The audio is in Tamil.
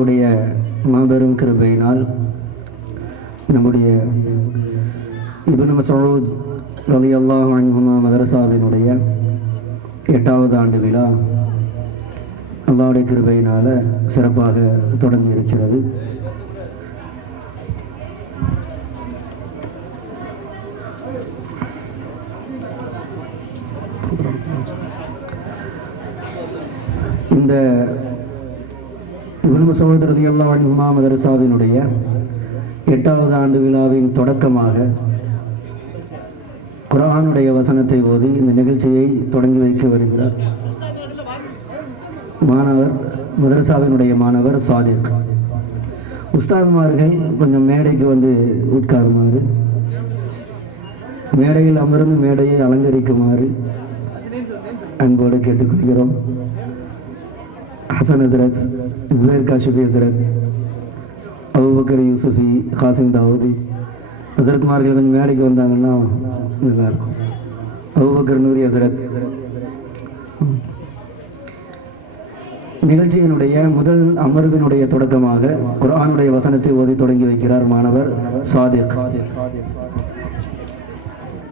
அல்லாஹ்வுடைய மாபெரும் கிருபையினால் நம்முடைய இப்னு மஸ்ஊத் ரலியல்லாஹு அன்ஹுமா மதரசாவினுடைய 8வது ஆண்டு விழா அல்லாஹ்வுடைய கிருபையினால் சிறப்பாக தொடங்கி இருக்கிறது. இந்த இப்னு மஸ்ஊத் ரலியல்லாஹு அன்ஹுமா மதரசாவினுடைய 8வது ஆண்டு விழாவின் தொடக்கமாக குர்ஆனுடைய வசனத்தை ஓதி இந்த நிகழ்ச்சியை தொடங்கி வைக்க வருகிறார் மாணவர், மதரசாவினுடைய மாணவர் சாதிக். உஸ்தாதுமார்கள் கொஞ்சம் மேடைக்கு வந்து உட்காருமாறு, மேடையில் அமர்ந்து மேடையை அலங்கரிக்குமாறு அன்போடு கேட்டுக்கொள்கிறோம். ஹசன் ஹசரத், ஜுபைர் காஷிஃபி ஹசரத், அபூபக்கர் யூசுஃபி, காசிம் தாவூதி ஹசரத்மார்கள் கொஞ்சம் மேடைக்கு வந்தாங்கன்னா நல்லாயிருக்கும். அபூபக்கர் நூரி ஹசரத். நிகழ்ச்சியினுடைய முதல் அமர்வினுடைய தொடக்கமாக குர்ஆனுடைய வசனத்தை ஓதி தொடங்கி வைக்கிறார் மாணவர் சாதிக்.